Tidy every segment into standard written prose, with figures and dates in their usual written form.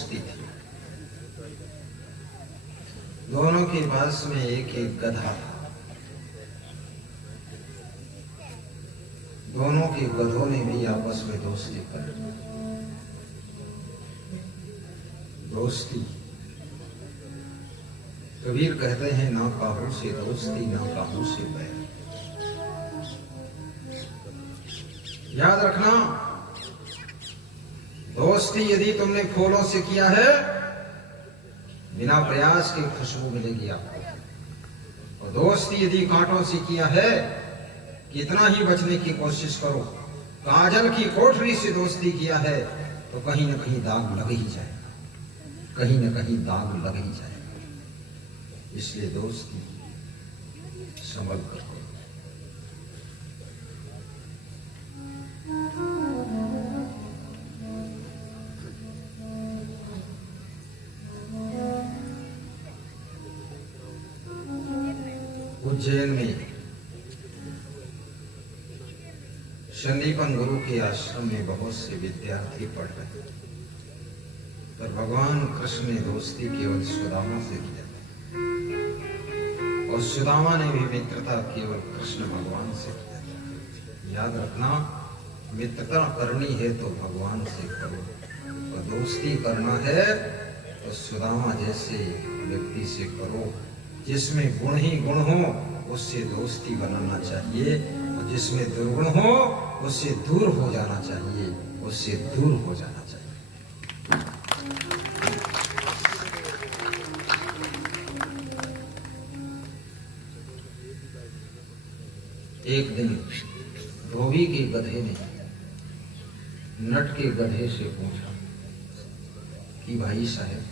दोस्ती थी। दोनों के पास में एक एक गधा था। दोनों के गधों ने भी आपस में दोस्ती कर ली। दोस्ती, कबीर कहते हैं, ना काहू से दोस्ती ना काहू से बैर। याद रखना, दोस्ती यदि तुमने फूलों से किया है, बिना प्रयास के खुशबू मिलेगी आपको। और दोस्ती यदि कांटों से किया है, कितना ही बचने की कोशिश करो, काजल की कोठरी से दोस्ती किया है तो कहीं न कहीं दाग लग ही जाएगा, कहीं न कहीं दाग लग ही जाएगा। इसलिए दोस्ती संभल कर करो। उज्जैन में संदीपन गुरु के आश्रम में बहुत से विद्यार्थी पढ़ रहे थे, पर भगवान कृष्ण ने दोस्ती केवल सुदामा से किया और सुदामा ने भी मित्रता केवल कृष्ण भगवान से किया। याद रखना, मित्रता करनी है तो भगवान से करो, और दोस्ती करना है तो सुदामा जैसे व्यक्ति से करो, जिसमें गुण ही गुण हो उससे दोस्ती बनाना चाहिए, और जिसमें दुर्गुण हो उससे दूर हो जाना चाहिए, उससे दूर हो जाना चाहिए। एक दिन धोबी के गधे ने नट के गधे से पूछा कि भाई साहब,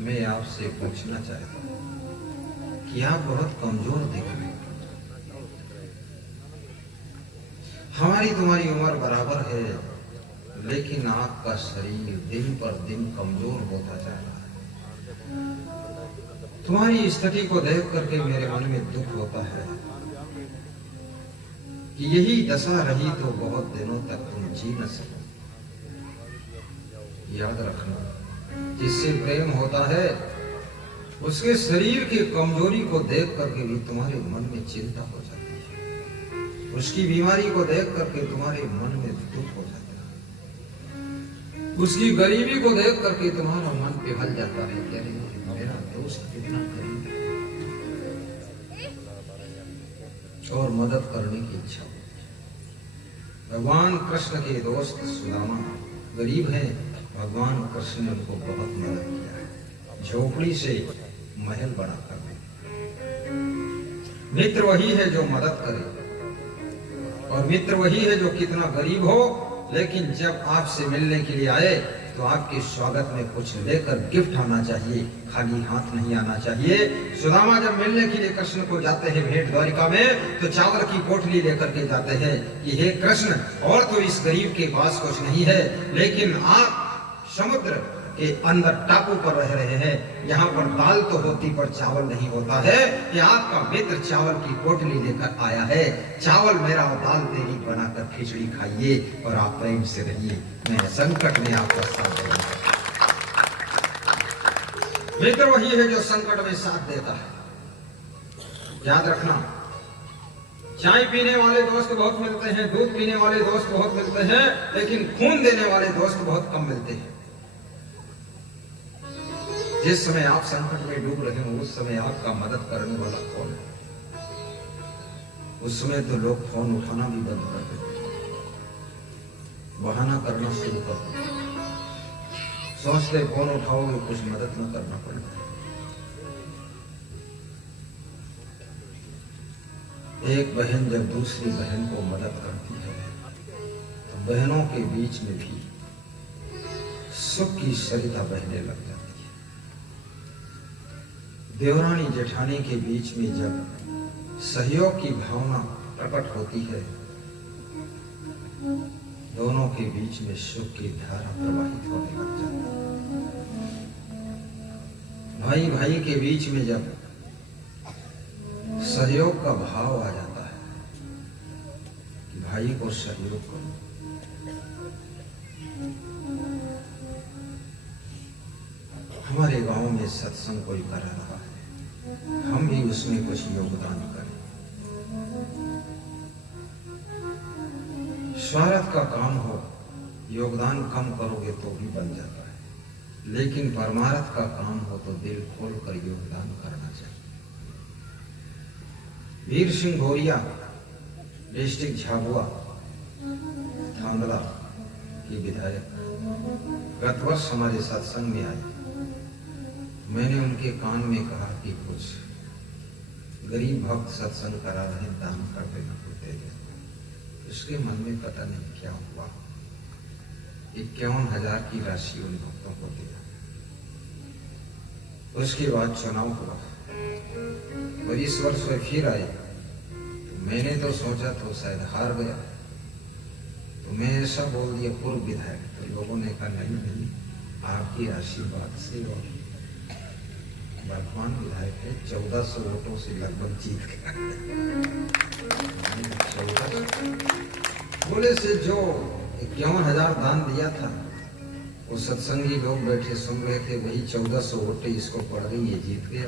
मैं आपसे पूछना चाहता हूं कि आप बहुत कमजोर दिख रहे हैं। हमारी तुम्हारी उम्र बराबर है, लेकिन आपका शरीर दिन पर दिन कमजोर होता जा रहा है। तुम्हारी स्थिति को देख करके मेरे मन में दुख होता है कि यही दशा रही तो बहुत दिनों तक तुम जी न सको। याद रखना, जिससे प्रेम होता है उसके शरीर की कमजोरी को देख करके भी तुम्हारे मन में चिंता हो जाती है, उसकी बीमारी को देख करके तुम्हारे मन में दुख हो जाता है, उसकी गरीबी को देख करके तुम्हारा मन पिघल जाता है कि अरे मेरा दोस्त कितना गरीब है, और मदद करने की इच्छा होती है। भगवान कृष्ण के दोस्त सुदामा गरीब हैं, भगवान कृष्ण ने उनको बहुत मदद किया है, झोपड़ी से महल बना कर दे। मित्र वही है जो मदद करे, और मित्र वही है जो कितना गरीब हो लेकिन जब आपसे मिलने के लिए आए तो आपके स्वागत में कुछ लेकर गिफ्ट आना चाहिए, खाली हाथ नहीं आना चाहिए। सुदामा जब मिलने के लिए कृष्ण को जाते हैं भेंट द्वारिका में, तो चावल की पोटली लेकर के जाते हैं कि हे कृष्ण, और तो इस गरीब के पास कुछ नहीं है, लेकिन आप समुद्र के अंदर टापू पर रह रहे हैं, यहाँ पर दाल तो होती पर चावल नहीं होता है, कि आपका मित्र चावल की पोटली लेकर आया है, चावल मेरा और दाल तेरी बनाकर खिचड़ी खाइए और आप प्रेम से रहिए, मैं संकट में आपका साथ दूंगा। मित्र वही है जो संकट में साथ देता है। याद रखना, चाय पीने वाले दोस्त बहुत मिलते हैं, दूध पीने वाले दोस्त बहुत मिलते हैं, लेकिन खून देने वाले दोस्त बहुत कम मिलते हैं। जिस समय आप संकट में डूब रहे हो उस समय आपका मदद करने वाला कौन है? उस समय तो लोग फोन उठाना भी बंद कर देते, बहाना करना शुरू कर देते, सोचते फोन उठाओगे कुछ मदद न करना पड़ेगा। एक बहन जब दूसरी बहन को मदद करती है तो बहनों के बीच में भी सुख की सरिता बहने लग जाती है। देवरानी जेठानी के बीच में जब सहयोग की भावना प्रकट होती है, दोनों के बीच में सुख की धारा प्रवाहित होने लग जाती है। भाई भाई के बीच में जब सहयोग का भाव आ जाता है कि भाई को सहयोग करो, हमारे गांव में सत्संग कोई कर रहा है, हम भी उसमें कुछ योगदान करें। स्वार्थ का काम हो, योगदान कम करोगे तो भी बन जाता है, लेकिन परमार्थ का काम हो तो दिल खोल कर योगदान करना चाहिए। वीर सिंह भोरिया डिस्ट्रिक्ट झाबुआ थांदला की विधायक गत वर्ष हमारे सत्संग में आए। मैंने उनके कान में कहा कि कुछ गरीब भक्त सत्संग करा रहे, दान कर देना होते थे। उसके मन में पता नहीं क्या हुआ, 51,000 की राशि उन भक्तों को दिया। उसके बाद चुनाव हुआ और इस वर्ष वे फिर आए, तो मैंने तो सोचा तो शायद हार गया, तो मैं ऐसा बोल दिया पूर्व विधायक। तो लोगों ने कहा नहीं, आपकी आशीर्वाद से और वर्तमान विधायक है, 1400 वोटों से लगभग जीत गया। 1400 बोले से जो 51,000 दान दिया था, वो सत्संगी लोग बैठे सुन रहे थे, वही 1400 वोटें इसको पड़ गई, ये जीत गया,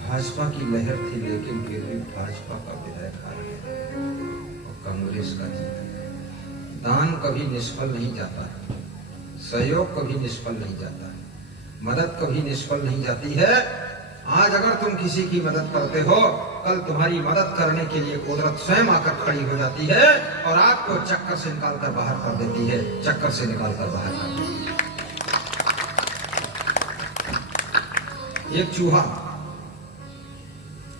भाजपा की लहर थी, लेकिन फिर भी भाजपा का विधायक हार गया और कांग्रेस का जीत गया। दान कभी निष्फल नहीं जाता है, सहयोग कभी निष्फल नहीं जाता है, मदद कभी निष्फल नहीं जाती है। आज अगर तुम किसी की मदद करते हो, कल तुम्हारी मदद करने के लिए कुदरत स्वयं आकर खड़ी हो जाती है और आपको चक्कर से निकालकर बाहर कर देती है, चक्कर से निकालकर बाहर कर देती है। एक चूहा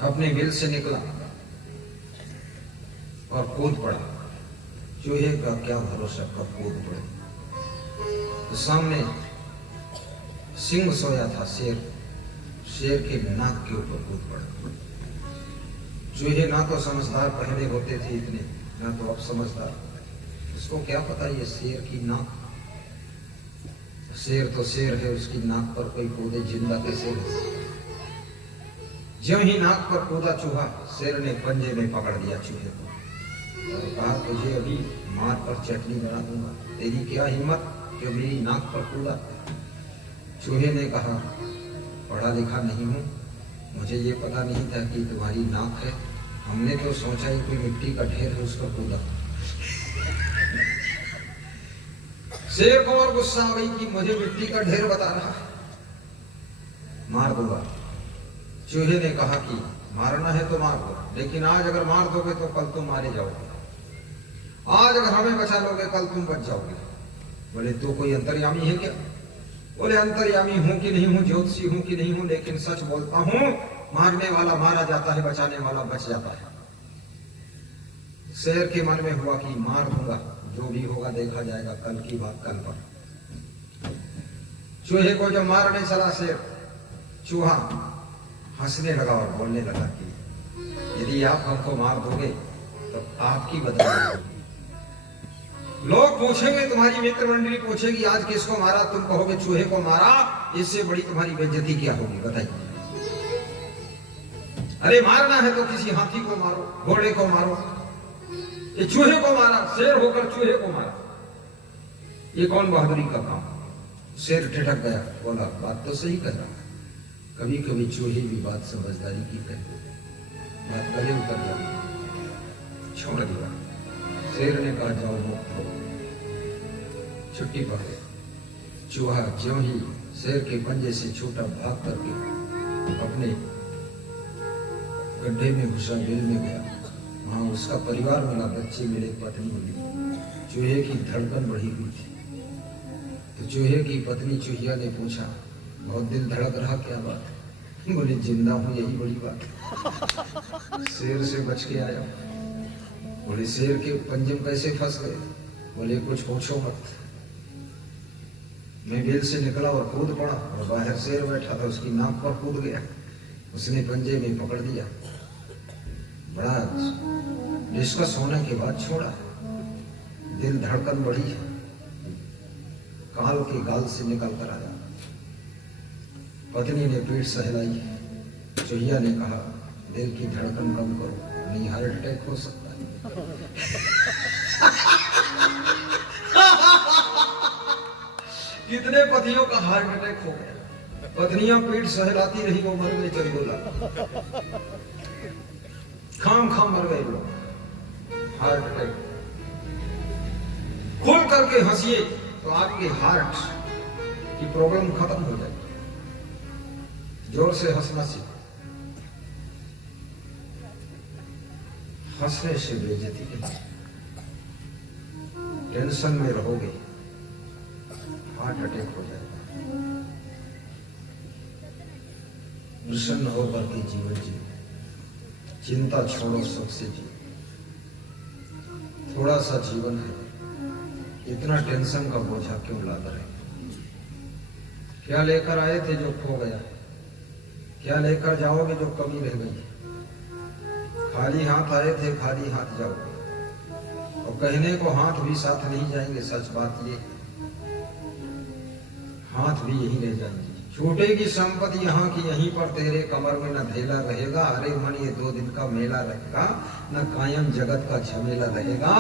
अपने बिल से निकला और कूद पड़ा। चूहे का क्या भरोसा कब कूद पड़े। तो सामने सिंह सोया था, शेर के नाक के ऊपर कूद पड़ा। चूहे ना तो समझदार पहले होते थे इतने, ना तो अब समझदार। उसको क्या पता ये शेर की नाक, शेर तो शेर है, उसकी नाक पर कोई कूदे जिंदा कैसे है। ज्यों ही नाक पर कूदा चूहा, शेर ने पंजे में पकड़ लिया चूहे को और कहा तुझे अभी मार पर चटनी बना दूंगा, तेरी क्या हिम्मत जो मेरी नाक पर कूदा। चूहे ने कहा पढ़ा लिखा नहीं हूं, मुझे ये पता नहीं था कि तुम्हारी नाक है, हमने तो सोचा ही कोई मिट्टी का ढेर है उसका कूदा। शेर को और गुस्सा आ गई कि मुझे मिट्टी का ढेर बता रहा है, मार दूंगा। चूहे ने कहा कि मारना है तो मार दो, लेकिन आज अगर मार दोगे तो कल तुम मारे जाओगे, आज अगर हमें बचा लोगे कल तुम बच जाओगे। बोले तो कोई अंतर्यामी है क्या। बोले अंतर्यामी हूं कि नहीं हूं, ज्योतिषी हूं कि नहीं हूं, लेकिन सच बोलता हूं, मारने वाला मारा जाता है, बचाने वाला बच जाता है। शेर के मन में हुआ कि मार दूंगा, जो भी होगा देखा जाएगा, कल की बात कल पर। चूहे को जब मारने चला शेर, चूहा हंसने लगा और बोलने लगा कि यदि आप हमको मार दोगे तो आपकी बदनामी होगी। लोग पूछेंगे, तुम्हारी मित्र मंडली पूछेगी आज किसको मारा, तुम कहोगे चूहे को मारा, इससे बड़ी तुम्हारी बेइज्जती क्या होगी बताइए। अरे मारना है तो किसी हाथी को मारो, घोड़े को मारो, ये चूहे को मारा, शेर होकर चूहे को मारा, ये कौन बहादुरी का काम। शेर ठिठक गया, बोला बात तो सही कह रहा है, कभी कभी चूहे भी बात समझदारी की कहते, बात पहले उतर जाती, छोड़ दिया। शेर ने कहा जाओ मुक्त हो, छुट्टी पड़ गई। चूहा ज्यों ही शेर के पंजे से छूटा, भाग करके अपने गड्ढे में घुसा, बिल में गया। वहां उसका परिवार मिला, बच्चे मिले, पत्नी मिली। चूहे की धड़कन बढ़ी हुई थी, तो चूहे की पत्नी चूहिया ने पूछा बहुत दिल धड़क रहा, क्या बात है। बोले जिंदा हूं यही बड़ी बात, शेर से बच के आया। बोले शेर के पंजे में कैसे फंस गए। बोले कुछ पूछो मत, मैं बिल से निकला और कूद पड़ा और बाहर शेर बैठा था, उसकी नाक पर कूद गया, उसने पंजे में पकड़ दिया। बड़ा डिस्कस होने के बाद छोड़ा, दिल धड़कन बढ़ी है, काल के गाल से निकल कर आया। पत्नी ने पीठ सहलाई, चूहिया ने कहा दिल की धड़कन कम करो, नहीं हार्ट अटैक हो सकता है। कितने पतियों का हार्ट अटैक हो गया, पत्नियां पीठ सहलाती रही, वो मर गई चंदोला, खाम मर गए लोग, हार्ट अटैक। खुल करके हंसिए तो आपके हार्ट की प्रॉब्लम खत्म हो जाएगी। जोर से हंसना सीखो, हंसने से बेइज्जती नहीं, टेंशन में रहोगे हार्ट अटैक हो जाएगा। प्रसन्न होकर के जीवन जी, चिंता छोड़ो, सबसे जी, थोड़ा सा जीवन है, इतना टेंशन का बोझा क्यों लाद रहे? क्या लेकर आए थे जो खो गया? क्या लेकर जाओगे जो कमी रह गई? खाली हाथ आए थे, खाली हाथ जाओगे, और कहने को हाथ भी साथ नहीं जाएंगे। सच बात ये, हाथ भी यही रह जाएंगे। छूटेगी संपत्ति यहाँ की यहीं पर, तेरे कमर में न धेला रहेगा। अरे मन, ये 2 दिन का मेला रहेगा, न कायम जगत का झमेला रहेगा।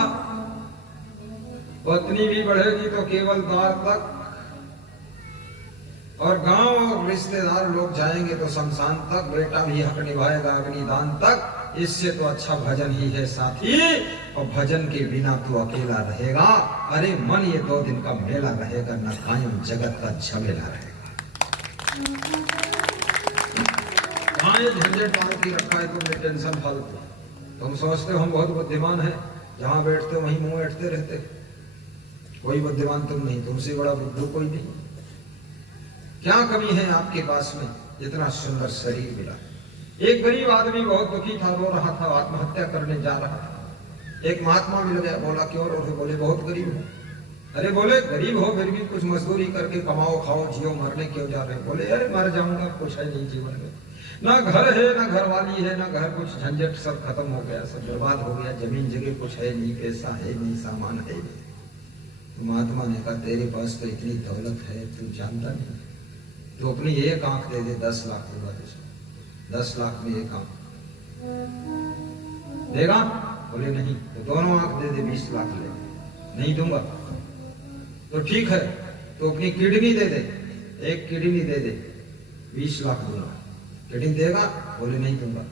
पत्नी भी बढ़ेगी तो केवल द्वार तक, और गांव और रिश्तेदार लोग जाएंगे तो शमशान तक। बेटा भी हक निभाएगा अग्निदान तक। इससे तो अच्छा भजन ही है साथी, और भजन के बिना तू अकेला रहेगा। अरे मन, ये 2 दिन का मेला रहेगा, न कायम जगत का झमेला रहेगा। झंझट डाल के रखा है तुमने, टेंशन फालतू। तुम सोचते हो हम बहुत बुद्धिमान हैं, जहां बैठते हो वहीं मुंह बैठते रहते। कोई बुद्धिमान तुम नहीं, तुमसे बड़ा बुद्धू कोई नहीं। क्या कमी है आपके पास में? इतना सुंदर शरीर मिला। एक गरीब आदमी बहुत दुखी था, रो रहा था, आत्महत्या करने जा रहा था। एक महात्मा मिल गया, बोला क्यों रो रहे? बोले बहुत गरीब हूं। अरे बोले गरीब हो फिर भी कुछ मजदूरी करके कमाओ, खाओ, जियो, मरने क्यों जा रहे? बोले अरे मर जाऊंगा, कुछ है नहीं जीवन में, ना घर है, ना घर वाली है, ना घर, कुछ झंझट सब खत्म हो गया, सब बर्बाद हो गया, जमीन जगह कुछ है नहीं, पैसा है नहीं, सामान है नहीं। तो महात्मा ने कहा तेरे पास तो इतनी दौलत है, तू जानता नहीं, तो अपनी एक आंख दे दे, 10 लाख दूंगा तुझे। 10 लाख में एक आंख देगा? बोले नहीं। तो दोनों आंख दे दे, 20 लाख ले। नहीं दूंगा। तो ठीक है, तो अपनी किडनी दे दे, एक किडनी दे दे, 20 लाख दूंगा। किडनी देगा? बोले नहीं दूंगा।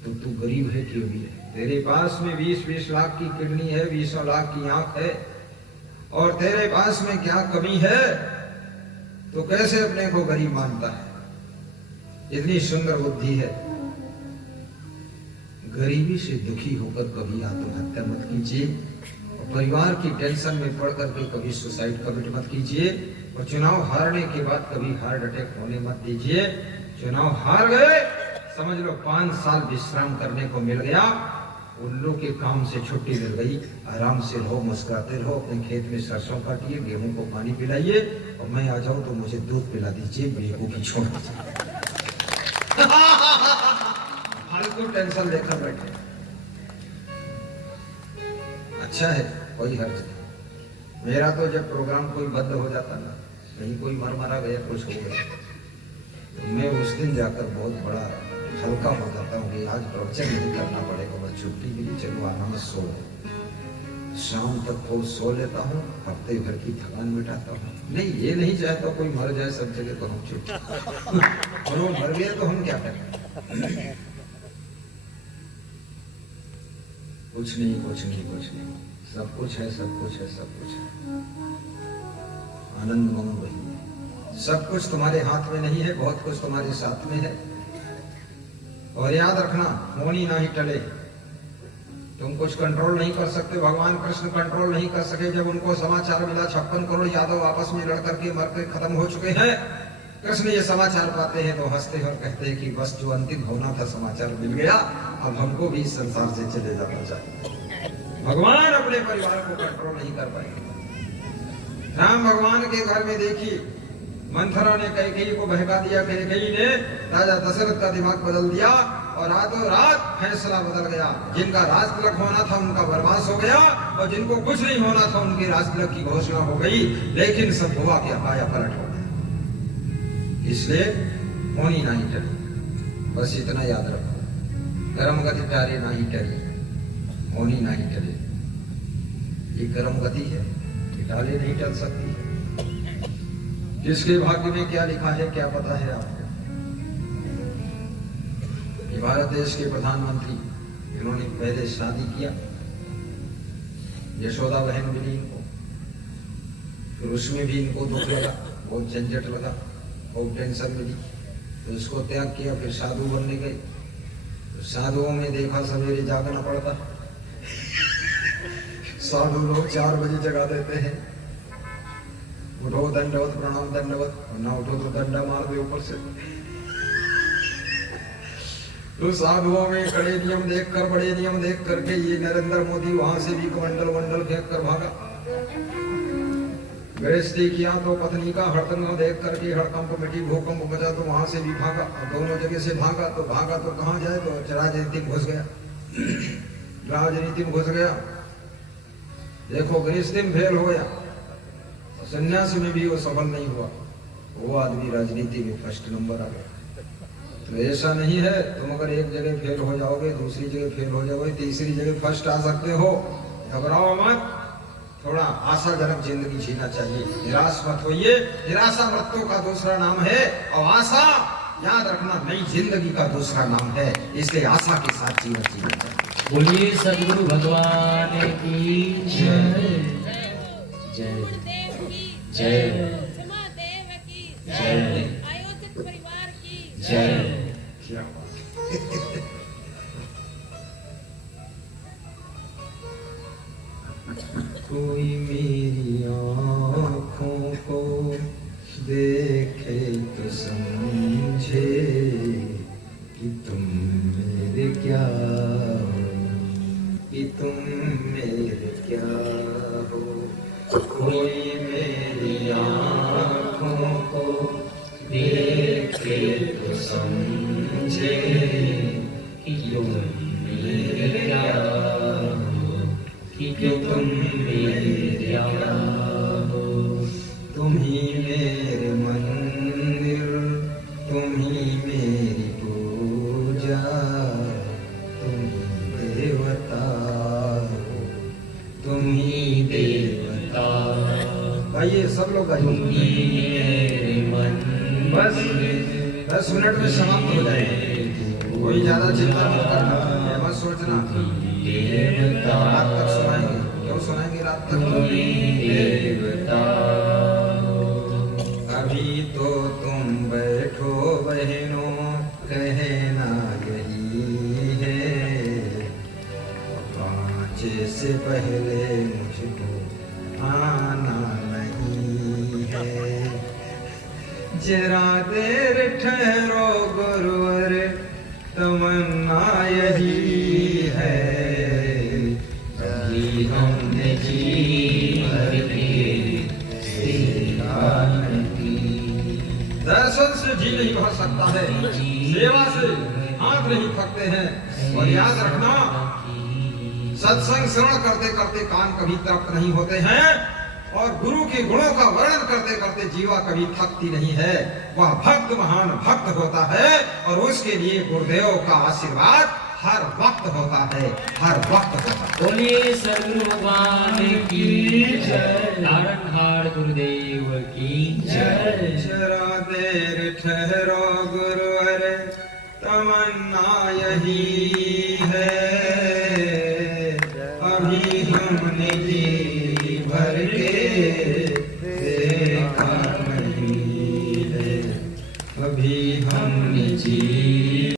तो तू गरीब है कि अमीर है? तेरे पास में 20 लाख की किडनी है, 20 लाख की आंख है, और तेरे पास में क्या कमी है? तो कैसे अपने को गरीब मानता है? इतनी सुंदर बुद्धि है। गरीबी से दुखी होकर कभी आत्महत्या मत कीजिए, और परिवार की टेंशन में पड़ करके कभी सुसाइड कमिट मत कीजिए, और चुनाव हारने के बाद कभी हार्ट अटैक होने मत दीजिए। चुनाव हार गए, समझ लो 5 साल विश्राम करने को मिल गया, उल्लू के काम से छुट्टी मिल गई। आराम से रहो, मुस्कुराते रहो, अपने खेत में सरसों काटिए, गेहूं को पानी पिलाइए, और मैं आ जाऊं तो मुझे दूध पिला दीजिए, बेवकूफी छोड़ दीजिए। फालतू टेंशन लेकर बैठे। अच्छा है, कोई हर्ज नहीं। मेरा तो जब प्रोग्राम कोई बंद हो जाता ना, कहीं कोई मरा गया, कुछ हो गया, तो मैं उस दिन जाकर बहुत बड़ा हल्का हो जाता हूँ कि आज प्रवचन नहीं करना पड़ेगा, बस छुट्टी मिली, चलो आराम से सो। शाम तक खूब सो लेता हूँ, हफ्ते भर की थकान मिटाता हूँ। नहीं, ये नहीं चाहता कोई मर जाए सब जगह तो हम छुट्टी, और वो मर गए तो हम क्या करें? कुछ नहीं, कुछ नहीं, कुछ नहीं, सब कुछ है, सब कुछ है, सब कुछ है। आनंद मनो वही है। सब कुछ तुम्हारे हाथ में नहीं है, बहुत कुछ तुम्हारे साथ में है। और याद रखना, होनी ना ही टले। तुम कुछ कंट्रोल नहीं कर सकते, भगवान कृष्ण कंट्रोल नहीं कर सके। जब उनको समाचार मिला 56 करोड़ यादव आपस में लड़ करके मर के खत्म हो चुके हैं, कृष्ण ये समाचार पाते हैं तो हंसते और कहते हैं कि बस जो अंतिम होना था समाचार मिल गया, अब हमको भी इस संसार से चले जाना चाहिए। भगवान अपने परिवार को कंट्रोल नहीं कर पाएंगे। राम भगवान के घर में देखिए, मंथरा ने कैकेयी को बहका दिया, कैकेयी ने राजा दशरथ का दिमाग बदल दिया, और रातों रात फैसला बदल गया। जिनका राज तिलक होना था उनका वनवास हो गया, और जिनको कुछ नहीं होना था उनके राज तिलक की घोषणा हो गई। लेकिन सब हुआ क्या, काया पलट हो गया। इसलिए होनी नहीं टली, बस इतना याद रखो, कर्म गति टारे नहीं टली, होनी नहीं टले। ये कर्म गति है, टाले नहीं टल सकती। किसके भाग्य में क्या लिखा है क्या पता है आपको? ये भारत देश के प्रधानमंत्री, इन्होंने पहले शादी किया, यशोदा बहन मिली इनको, फिर उसमें भी इनको दुख लगा, बहुत झंझट लगा, बहुत टेंशन मिली, तो इसको त्याग किया। फिर साधु बनने गए, तो साधुओं में देखा सवेरे जागना पड़ता, साधु लोग 4 बजे जगा देते हैं, उठो दंडवत प्रणाम दंडवत, और ना उठो तो डंडा मार दे ऊपर से। तो साधुओं में कड़े नियम देखकर, बड़े नियम देख करके ये नरेंद्र मोदी वहां से भी कमंडल वंडल फेंक कर भागा। गृहस्थी किया तो पत्नी का हड़कंप देख करके हड़कंप मिट्टी भूकंप बजा तो वहां से भी भागा, और दोनों जगह से भागा तो कहाँ जाए, तो राजनीति में घुस गया, राजनीति में घुस गया। देखो गृहस्थी में फेल हो गया, सन्यास में भी वो सफल नहीं हुआ, वो आदमी राजनीति में फर्स्ट नंबर आ गया। तो ऐसा नहीं है, तुम अगर एक जगह फेल हो जाओगे, दूसरी जगह फेल हो जाओगे, तीसरी जगह फर्स्ट आ सकते हो। घबराओ मत, थोड़ा आशाजनक जिंदगी जीना चाहिए, निराश मत होइए। निराशा मृत्यु का दूसरा नाम है, और आशा याद रखना नई जिंदगी का दूसरा नाम है, इसलिए आशा के साथ जीवन जीना चाहिए। बोलिए सद्गुरु भगवान की जय। जय जय महादेव की जय। आयोजित परिवार की जय। क्या कोई मेरी आँखों को देखे तो समझे कि तुम मेरे क्या हो, कि तुम मेरे क्या हो। कोई मेरी आँखों को देखे तो समझे कि तुम मेरे क्या हो, कि तुम मेरे क्या हो। तुम ही मेरे मंदिर, तुम ही मेरी पूजा, तुम ही देवता हो, तुम ही देवता। गाइए सब लोग गाइए। तुम ही मेरे मन, बस 10 मिनट में समाप्त हो जाएगा, कोई ज्यादा चिंता मत करना, मत सोचना। देवता रात तक सुनाएंगे, क्यों सुनाएंगे रात तक? देवता। अभी तो तुम बैठो बहनों, कहना यही है, 5 से पहले मुझको आना नहीं है। जरा देर ठहरो गुरुवर, तमन्ना यही है, अभी हमने जी भर के सेवा नहीं। दर्शन से जी नहीं भर सकता है, सेवा से हाथ नहीं थकते हैं। और याद रखना, सत्संग श्रवण करते करते कान कभी तृप्त नहीं होते हैं, और गुरु के गुणों का वर्णन करते करते जीवा कभी थकती नहीं है। वह भक्त महान भक्त होता है, और उसके लिए गुरुदेव का आशीर्वाद हर वक्त होता है, हर वक्त होता है। बोलिए सद्गुरु भगवान की जय। नारायण गुरुदेव की जय। जरा देर ठहरो गुरुवर, तमन्ना यही है, अभी हमने जी भर के देखा नहीं है, अभी हमने जी